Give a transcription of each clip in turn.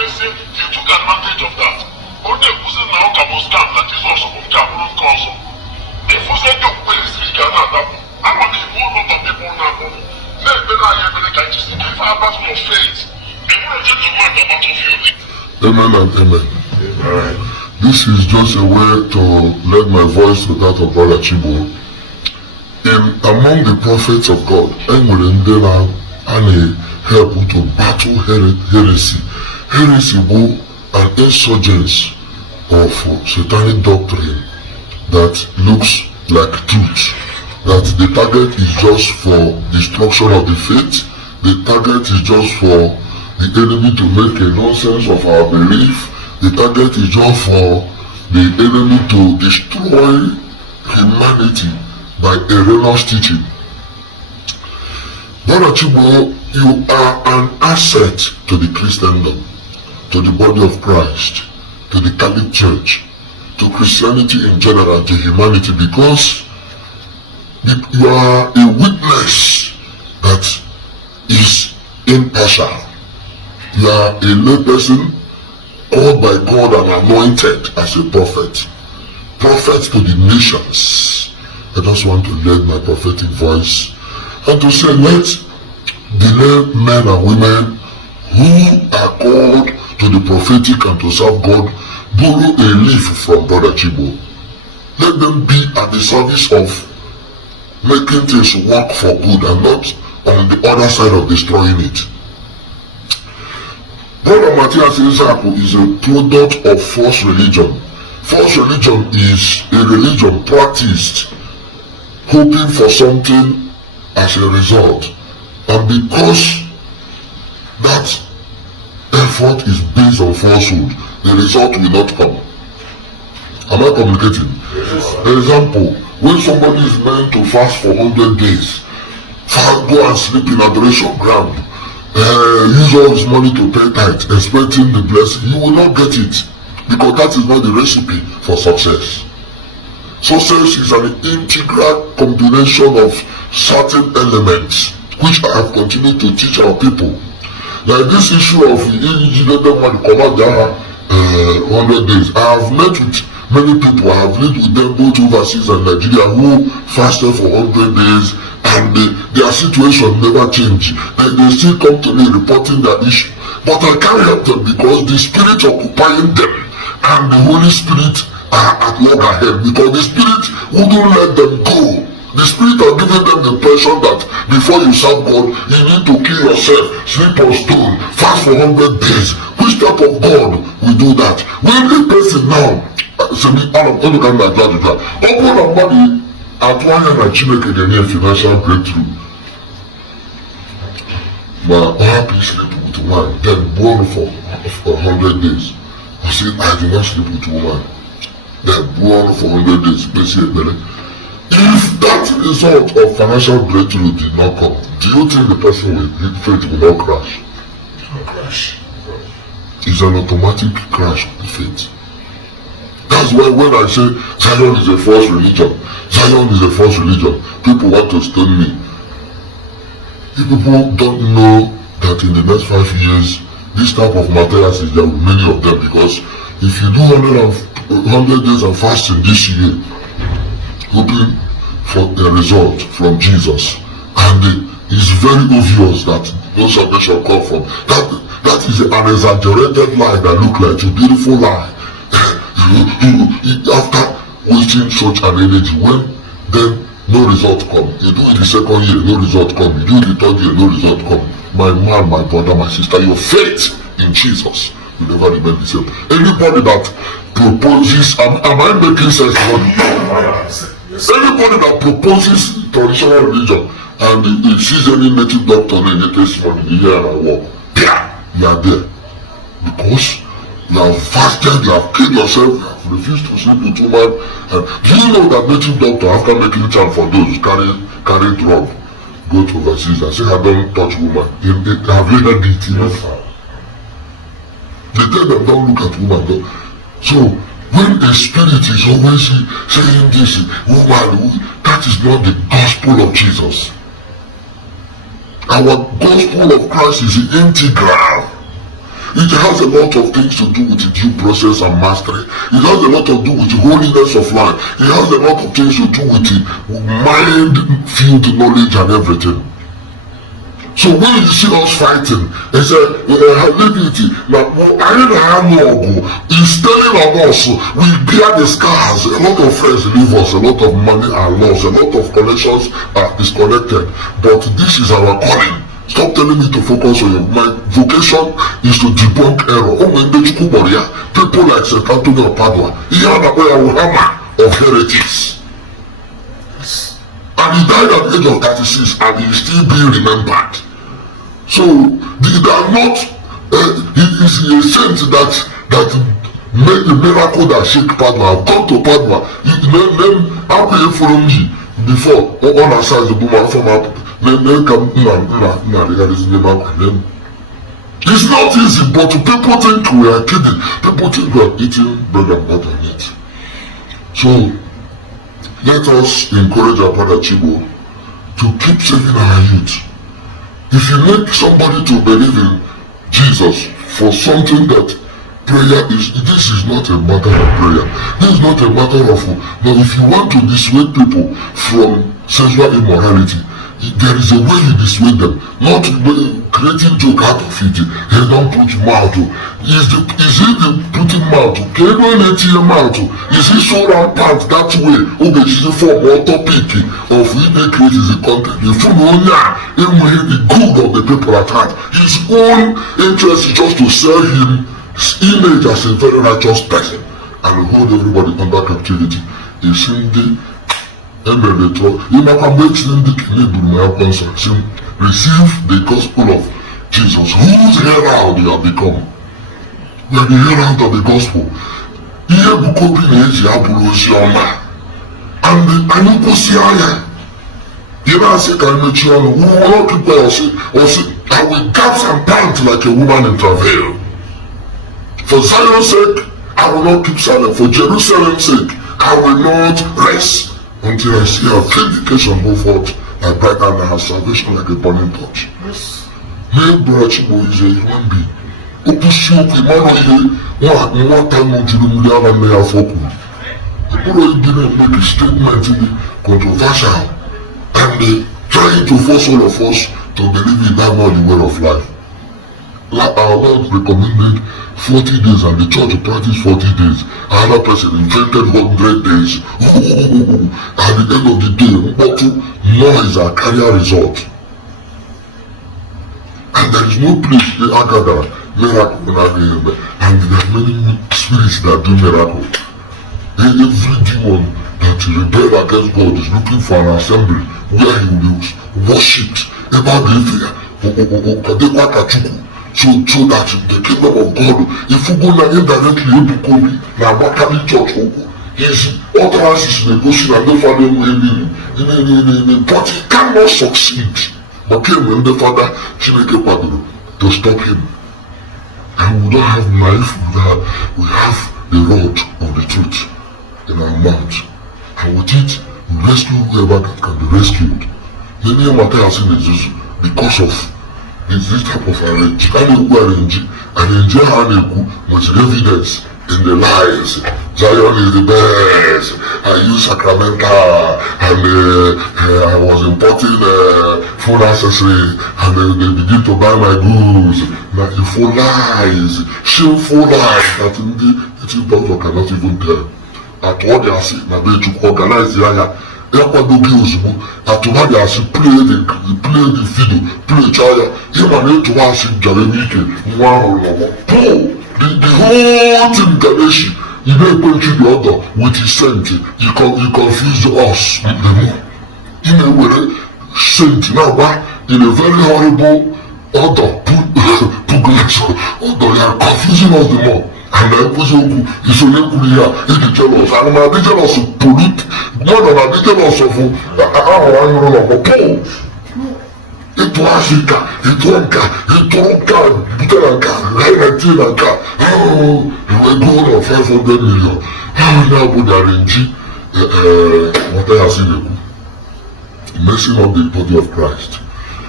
bless you. You took advantage of that. Only a person now can scam that is also from council. If you say you pay three Canada, I want a whole lot of people now. Let me know every kind of thing. If I have no faith, they will take the matter out of you. Amen and amen. Alright. This is just a way to lend my voice to that of Brother Chibo. Among the prophets of God, Enwere and help to battle heresy. Heresy was an insurgence of satanic doctrine that looks like truth. That the target is just for destruction of the faith. The target is just for the enemy to make a nonsense of our belief. The target is just for the enemy to destroy humanity by erroneous teaching. Brother Chibo, you are an asset to the Christendom, to the body of Christ, to the Catholic Church, to Christianity in general, to humanity, because you are a witness that is impartial. You are a lay person called by God and anointed as a prophet. Prophet to the nations. I just want to lend my prophetic voice and to say, let the lay men and women who are called to the prophetic and to serve God borrow a leaf from Brother Chibo. Let them be at the service of making things work for good and not on the other side of destroying it. Brother Matthias Isaku is a product of false religion. False religion is a religion practiced hoping for something as a result, and because that effort is based on falsehood, the result will not come. Am I communicating? Yes. Example, when somebody is meant to fast for 100 days, go and sleep in adoration ground, use all his money to pay tithe, expecting the blessing, you will not get it, because that is not the recipe for success. Success is an integral combination of certain elements, which I have continued to teach our people. Like this issue of let them come out there 100 days. I have met with many people. I have lived with them both overseas and Nigeria who fasted for 100 days and their situation never changed. They still come to me reporting their issue. But I can't help them because the spirit occupying them and the Holy Spirit are at work ahead, because the spirit wouldn't let them go. The spirit are giving them the impression that before you serve God, you need to kill yourself, sleep on stone, fast for 100 days. Which type of God will do that? When the person now, open a money at one end and Chineke dey need financial breakthrough. But happy sleep with one, then born for 100 days. I said, I did not sleep with woman. Then born for 100 days, basically. If that result of financial breakthrough did not come, do you think the person with faith will not crash? It will crash. It's an automatic crash of the faith. That's why when I say Zion is a false religion, Zion is a false religion, people want to stone me. People don't know that in the next 5 years, this type of materials is there with many of them, because if you do 100 days of fasting this year, hoping for a result from Jesus, and it's very obvious that no salvation come from that is an exaggerated lie that look like a beautiful lie. After wasting such an energy, when then no result come, you do it the second year, no result come, you do it the third year, no result come. My man, my brother, my sister, your faith in Jesus will never remain the same. Anybody that proposes, am I making sense? Anybody that proposes traditional religion and he sees any native doctor in the testimony, he hear and walk, you are there. Because You have fasted, you have killed yourself, you have refused to sleep with woman. And do you know that native doctor, after making charm for those carry drug, go to overseas and say, I don't touch woman. Have you heard it? They tell them, don't look at woman. So, when a spirit is always saying this, woman, that is not the gospel of Jesus. Our gospel of Christ is integral. It has a lot of things to do with the due process and mastery. It has a lot to do with the holiness of life. It has a lot of things to do with the mind-filled knowledge and everything. So when you see us fighting, they say, is telling us we bear the scars. A lot of friends leave us, a lot of money are lost, a lot of connections are disconnected. But this is our calling. Stop telling me to focus on you. My vocation is to debunk error. People like St. Anthony of Padua, he had a hammer of heretics. And he died at the age of 36 and he is still being remembered. So they are not, he is a saint that made the miracle that shake Padua. I've come to Padua. Then I'll from me before, on our side, the boomer from our then come it's not easy, but people think we are kidding. People think we are eating bread and butter meat. So let us encourage our brother Chibo to keep saving our youth. If you make somebody to believe in Jesus for something that prayer is, this is not a matter of prayer. This is not a matter of, but if you want to dissuade people from sexual immorality, there is a way you dissuade them, not creating joke out of it. They don't put mouth. Is it the putting mouth? Can you let your mouth? Is it so rampant that way? Okay, she's a form or topic of it creates the content. If you know now, the good of the people at heart, his own interest is just to sell him his image as a very righteous person and hold everybody under captivity. Is in the receive the gospel of Jesus, whose herald you have become. You are the herald of the gospel. Ebuka Obi na-eji abụrụ ozi ọma. And anyị kwụsị anya. You know, I say, can you tell me, we will not prepare us, I will gasp and pant like a woman in travail. For Zion's sake, I will not keep silent. For Jerusalem's sake, I will not rest until I see our vindication go forth like bright and her salvation like a burning torch. Yes. My brother Chibo is a human being. Opushoku imano one time on Jurumia and Mea Foku. The Buddha didn't make a statement in the controversial and they trying to force all of us to believe in that not the way of life. Like our Lord recommended 40 days and the church practiced 40 days. Another person invented 100 days. At the end of the day, noise are carrier result. And there is no place in Agada miracle and there are many spirits that do miracle. Every demon that rebel against God is looking for an assembly where he will be worshipped. So that the kingdom of God, if you go now indirectly, Ebuka Obi, now Catholic Church, his utterances negotiate and the father will but he cannot succeed. But when the father Chineke Paduro to stop him. And we don't have knife, we have the rod of the truth in our mouth. And with it, we rescue whoever that can be rescued. Many matters in the because of this type of arrange. Arrange with evidence in the lies. Zion is the best. I use Sacramento and I was importing food accessories and they begin to buy my goods. Now full lies, shameful lies that the doctor cannot even tell. At what they are saying, they organize the area. Ekwadogi ozugbo atụmadị asị play the video play chaya ịma na etu asị bịara n'ike nwa ahụ n'ọgbọ the whole thing ganeshi ị na-ekwenchi the other with his scent he confused us the more ị na-ewere scent na-agba in a very horrible order pugulation order they are confusing us the more and ekwuziokwu isonye kwuru ihe a ịdị jealous ana ma adị jealous pollute mmadụ na adị jealous of ahụrụ anyụrụ n'ọgbọ ịtụ asị nka ịtụ nka ịtụrụ nka butere nka haịnati na nka wee gụọ ụlọ 500 million ahụ ya bụdara nji nwata ya si na-ekwu messing up the body of Christ,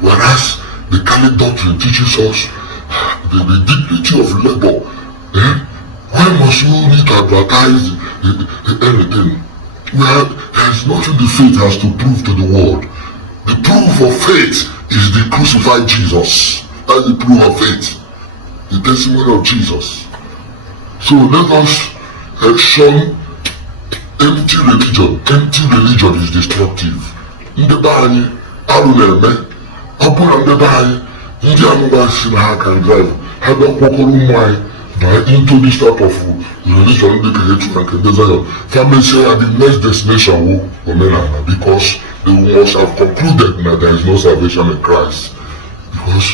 whereas the Catholic doctrine teaches us the dignity of labor. Why must you need to advertise anything? Well, there's nothing the faith has to prove to the world. The proof of faith is the crucified Jesus. That's the proof of faith, the testimony of Jesus. So let us shun empty religion. Empty religion is destructive. Ndị be anyị arụ na-eme ọ bụrụ na ndị be anyị ndị amụma si na ha can drive ha bịa kwakọrọ ụmụ anyị na into this type of religion ndị ka etu na nke ndị Zion family ya the next destination wụ omenala because they must have concluded that there is no salvation in Christ because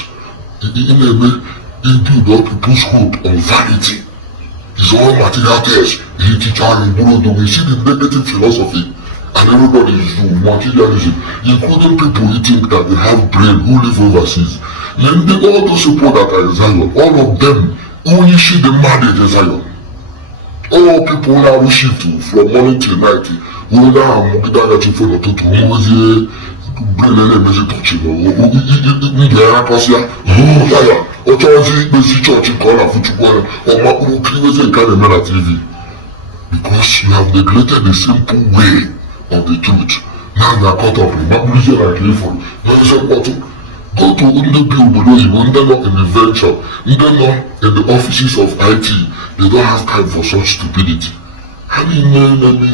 ị na-eme build up people's hope on vanity is all material things ihe teacher anyị bụrụ odogwu see the negative philosophy. And everybody is doing materialism, including people who think that they have brain who live overseas. Then all those people that are in Zion, all of them only see the marriage in Zion. All people now who shift from morning till night, who now have Mugida to follow to brain and music touching. Zion, or Charlie, Messi Church in Corner, Fuchubana, or Makuru Cleavers and Canada TV. Because you have neglected the simple way of the truth. Now they are caught up in Mabulize like Lifon. Go to Unde Bill in the venture, in the offices of IT. They don't have time for such stupidity. How do you know me?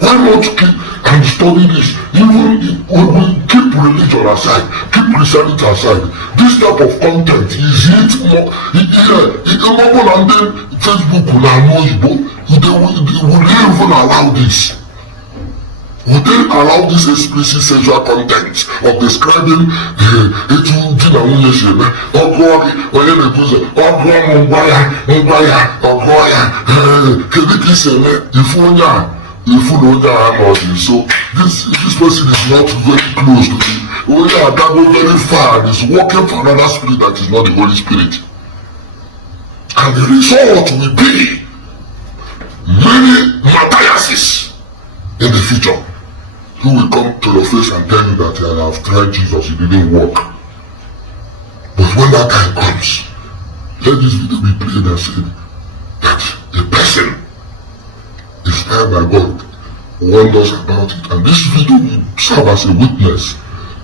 Why not keep and study this? Even when we keep religion aside, keep Christianity aside, this type of content is it more and then Facebook will know would they even allow this? Would they allow this explicit sexual content of describing so this person is not very close to me. When you are go very far and is working for another spirit that is not the Holy Spirit. And the result will be many Matthiases in the future who will come to your face and tell you that I have tried Jesus, it didn't work. But when that time comes, let this video be played and said that a person inspired by God warned us about it, and this video will serve as a witness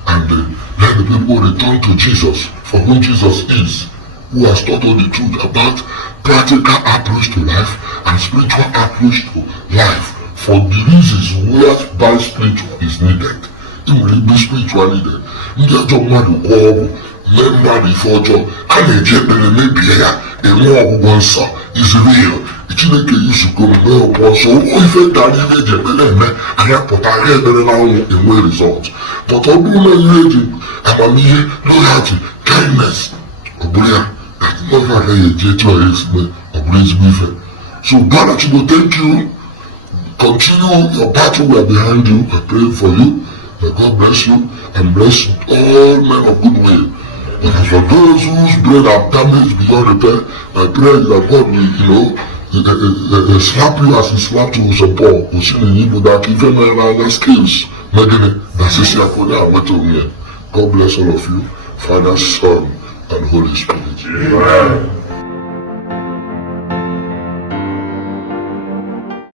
and let the people return to Jesus, for whom Jesus is, who has taught all the truth about practical approach to life and spiritual approach to life for the reasons whereby spiritual is needed. It will be spiritual needed. Ndị ọjọọ mmadụ kwụọ ọgwụ mee mmadụ ife ọjọọ a na-eji ekpere mebie ya enwe ọgwụgwọ nsọ is real. Chineke Yusuko mee ọgwụgwọ nsọ ụgwọ ife dara ihe eji ekpere eme anya pụtara ekpere na ọnwụ enwe result. But ọ bụrụ na ihe eji amamihe loyalty kindness ọ bụrụ ya ọjọọ agaghị eji etu ọha ezigbo ọ bụrụ ezigbo ife. So Brother Chigo, thank you. Continue your battle. We are behind you. I pray for you. May God bless you and bless all men of good will. But as for those whose brain are damaged beyond repair, I pray that God will slap you as he slapped you with a ball. We see in Igbo that even other skills, God bless all of you, Father, Son, and Holy Spirit. Amen.